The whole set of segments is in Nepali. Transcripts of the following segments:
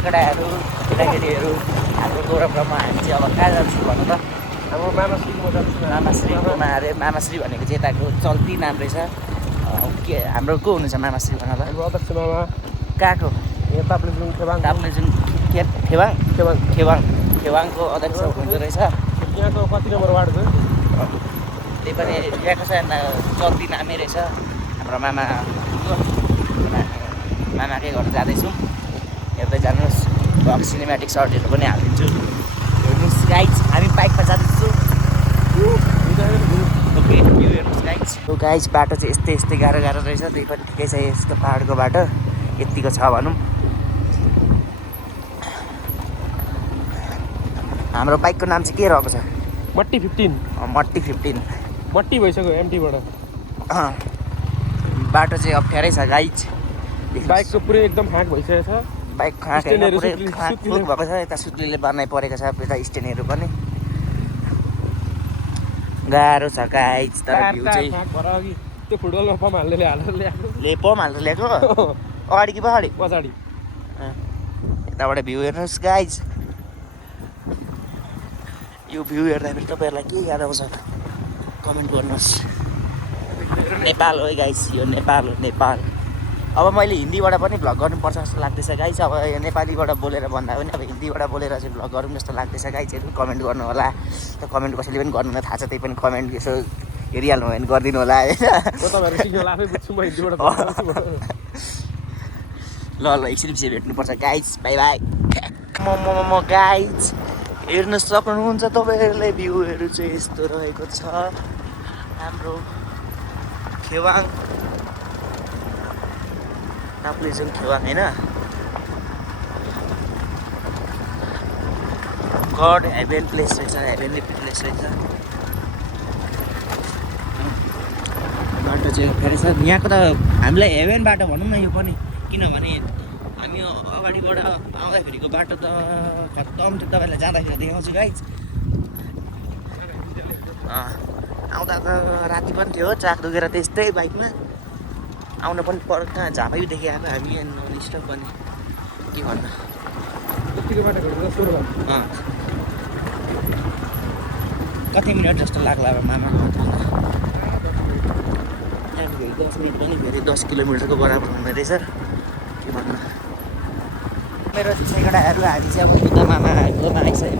केटाकेटाहरू केटाकेटीहरू हाम्रो गौरवमा हामी चाहिँ अब कहाँ जान्छौँ भन्नु त हाम्रो मामाश्रीकोमा जान्छौँ। मामाश्रीकोमा अरे मामाश्री भनेको चाहिँ यताको चल्ती नाम रहेछ। के हाम्रो को हुनुहुन्छ मामाश्री भन त? हाम्रो अध्यक्ष मामा कहाँको? यहाँ ताप्लेजुङ खेवाङ खेवाङको अध्यक्ष हुनुहुँदो रहेछ। यहाँको कति नम्बर वार्ड छ? त्यही पनि यहाँको चाहिँ चल्ती नामै रहेछ। हाम्रो मामाकै घर जाँदैछौँ, हेर्दै जानुहोस्। भ्लग सिनेमेटिक सर्टहरू पनि हालिदिन्छु, हेर्नुहोस् गाइज। हामी बाइकमा जाँदैछौँ। ओके, भ्यू हेर्नुहोस् गाइज। गाइज बाटो चाहिँ यस्तै गाह्रो रहेछ। त्यही पनि ठिकै छ, यस्तो पाहाडको बाटो यत्तिको छ भनौँ। हाम्रो बाइकको नाम चाहिँ के रहेको छ? मट्टी 15। मट्टी 15। मट्टी भइसक्यो एमटीबाट। बाटो चाहिँ अप्ठ्यारै छ गाइज। बाइकको पुरै एकदम ह्याक भइसकेको छ। बाइक खाँट भएको छ। यता सुत्लीले बनाइ परेको छ, यता स्ट्यान्डहरू पनि गाह्रो छ गाइज। तर भ्यू चाहिँ त्यो फुटबलमा पम्प हालेर ल्याएको अगाडि कि पछाडि? पछाडि। यताबाट भ्यू हेर्नुहोस् गाइज। यो भ्यू हेर्दाखेरि तपाईँहरूलाई के याद आउँछ कमेन्ट गर्नुहोस्। नेपाल हो है गाइज, यो नेपाल हो, नेपाल। अब मैले हिन्दीबाट पनि भ्लग गर्नुपर्छ जस्तो लाग्दैछ गाइज। अब यो नेपालीबाट बोलेर भन्दा पनि अब हिन्दीबाट बोलेर चाहिँ भ्लग गरौँ जस्तो लाग्दैछ गाइजहरू। कमेन्ट गर्नु होला। त कमेन्ट कसैले पनि गर्नुलाई थाहा छ, त्यही पनि कमेन्ट यसो हेरिहाल्नु भयो भने गरिदिनु होला होइन। ल एकछिन पछि भेट्नुपर्छ गाइज। By by. म गाइज हेर्न सक्नुहुन्छ तपाईँहरूले भ्यूहरू चाहिँ यस्तो रहेको छ हाम्रो खेवाङ ताप्लेजुङ खेवाङ होइन। गड हेभेन प्लेस रहेछ, हेभेनली प्लेस रहेछ। बाटो चाहिँ अप्ठ्यारै छ यहाँको त। हामीलाई हेभेन बाटो भनौँ न यो पनि, किनभने हामी अगाडिबाट आउँदाखेरिको बाटो त खत्तम थियो। तपाईँलाई जाँदाखेरि देखाउँछु गाइज। आउँदा त राति पनि थियो, चाक दुखेर त्यस्तै बाइकमा आउनु पनि पर्यो। कहाँ झापै देखि आएको हामी नन स्टप पनि के भन्नु। कति मिनट जस्तो लाग्ला अब मामाको होटलमा? त्यहाँदेखि 10 मिनट पनि फेरि 10 किलोमिटरको बराबर हुँदो रहेछ। के भन्नु, मेरो केटाहरू हामी चाहिँ अब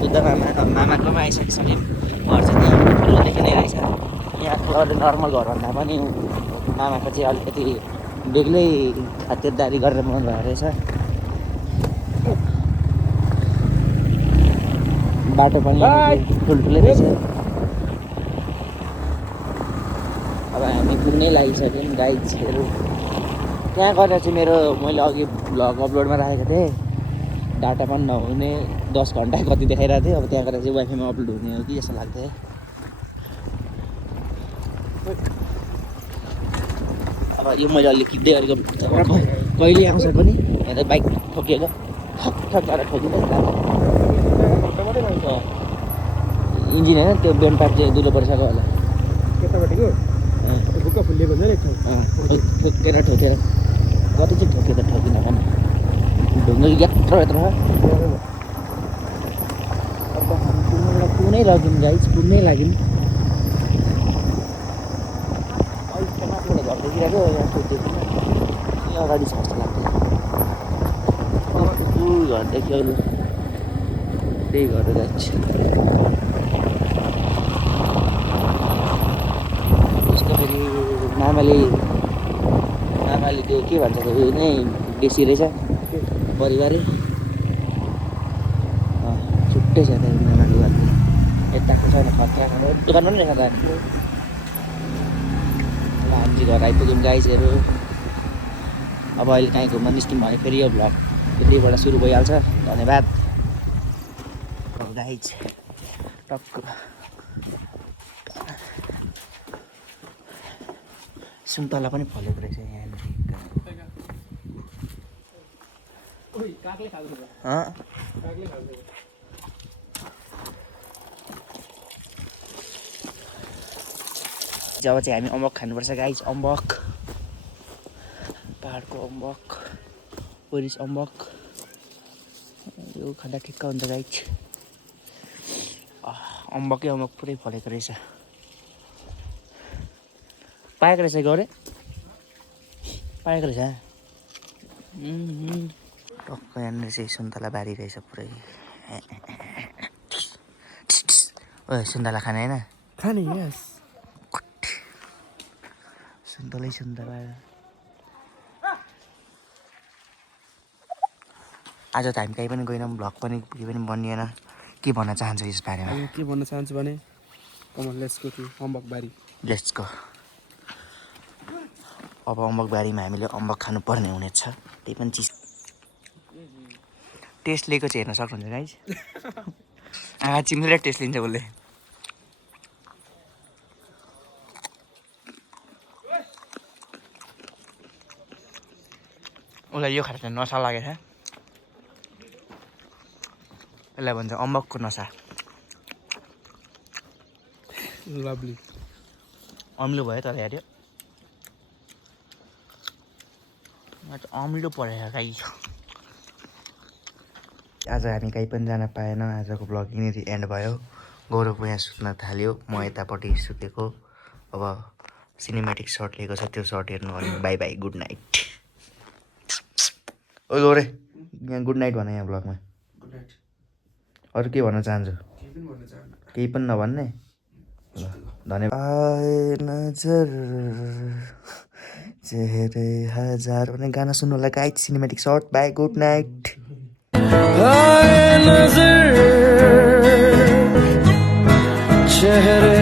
बुद्ध मामाकोमा आइसकिसक्यौँ। घर चाहिँ त्यहाँ ठुलोदेखि नै रहेछ। यहाँको अरू नर्मल घरभन्दा पनि मामाको चाहिँ अलिकति बेग्लै खातिरदारी गरेर मन भएको रहेछ। बाटो पनि ठुल्ठुलै रहेछ। अब हामी पुग्नै लागिसक्यौँ गाइजहरू। त्यहाँ गएर चाहिँ मैले अघि भ्लग अपलोडमा राखेको थिएँ, डाटा पनि नहुने 10 घन्टा कति देखाइरहेको थियो। अब त्यहाँ गएर चाहिँ वाइफाईमा अपलोड हुने हो कि जस्तो लाग्थ्यो। अब यो मैले अलि खिच्दै गरेको कहिले आउँछ पनि हेर्दा बाइक ठोकिएको ठक गरेर ठोकिँदै इन्जिन होइन, त्यो बेन्ड पार्ट चाहिँ दुलो परिसक्यो होला। केटापट्टिको ढुक्क फुलिएको हुन्छ नि ठोकेर कति चाहिँ ठोकेर ठोकिन पनि ढुङ्गा यत्रो कुनै लाग्यौँ गाइज, कुनै लाग्यौँ। माथिबाट घर देखिरहेको यहाँ ठोकिएको अगाडि छ जस्तो लाग्थ्यो। घर देखियो त्यही घर गाइज। त्यसको फेरि मामाले त्यो के भन्छ त्यो नै बेसी रहेछ परिवारै छुट्टै छ त्यहाँ मामाको घर। यताको छैन खतरा दोकान पनि रहेछ त। हामी घर आइपुग्यौँ गाइजहरू। अब अहिले काहीँ घुम्न निस्क्यौँ भने फेरि यो भ्लग त्यतिबाट सुरु भइहाल्छ। धन्यवाद गाइज। टक्क सुन्तला पनि फलेको रहेछ यहाँनिर। जब चाहिँ हामी अम्बक खानुपर्छ गाइज। अम्बक, पाहाडको अम्बक, ओरिस अम्बक। यो खाँदा ठिक्क हुन्छ गाइज। अम्बकै अम्बक पुरै फलेको रहेछ। पाएको रहेछ गरे पाएको रहेछ। टक्क यहाँनिर चाहिँ सुन्तला बारी रहेछ पुरै। ओ सुन्तला खाने होइन खाने यस सुन्तलै सुन्तला। आज त हामी कहीँ पनि गएनौँ, भ्लग पनि केही पनि बनिएन। के भन्न चाहन्छु यस बारेमा? हामी के भन्न चाहन्छु भने come on let's go to Ambakbari. Let's go. अब अम्बकबारीमा हामीले अम्बक खानुपर्ने हुनेछ। त्यही पनि चिज टेस्ट लिएको चाहिँ हेर्न सक्नुहुन्छ गाइज। आँखा चिम्लेर टेस्ट लिन्छ उसले। उसलाई यो खाएर चाहिँ नसा लागेको छ। यसलाई भन्छ अम्बकको नसा। लभली अमिलो भयो तर हेऱ्यो अमिलो परेर गाई। आज हामी कहीँ पनि जान पाएन। आजको ब्लग यहीँनिर एन्ड भयो। गौरव यहाँ सुत्न थाल्यो, म यतापट्टि सुतेको। अब सिनेमेटिक सर्ट लिएको छ, त्यो सर्ट हेर्नु अनि बाई बाई, गुड नाइट। ओ गौरे यहाँ गुड नाइट भन यहाँ ब्लगमा। Good night. अरू के भन्न चाहन्छु? केही पनि नभन्ने? ल धन्यवाद। नजर चेहरे हजार भन्ने गाना सुन्नु होला गाइड। Cinematic short bye, good night. चेहरे